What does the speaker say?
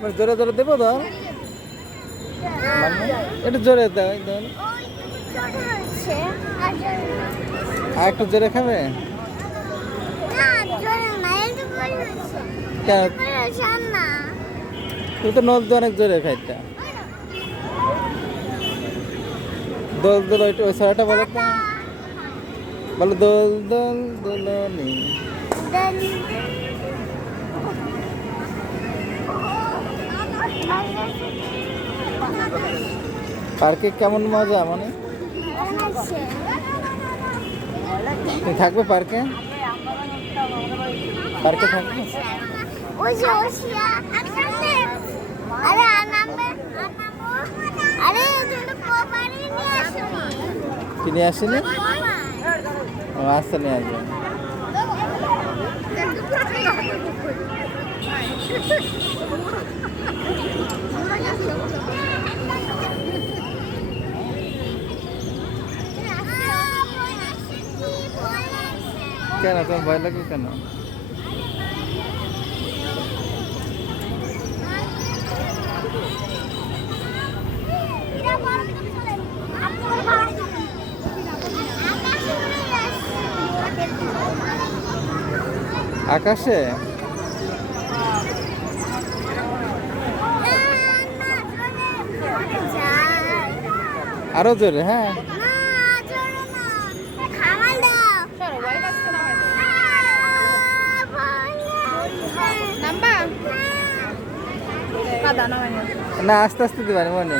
মানে জোরে জোরে দেবো ধর। একটু জোরে দাও ধর। আর একটু জোরে খাবে? তুই তো নল অনেক জোরে খাইতা। দোল দোল, ওই ছড়াটা বলো তো। বলো দোল দোল দোলনি। পার্কে কেমন মজা মানে? থাকবে পার্কে? পার্কে থাকবে? আরে তুমি কোপারি নিয়ে আসো কিনে আসেনি ও আসতে নিয়ে আসবে কেন? তোমার ভয় লাগবে কেন? আকাশে? আরও জোরে হ্যাঁ। না আস্তে আস্তে দিবানি মনে।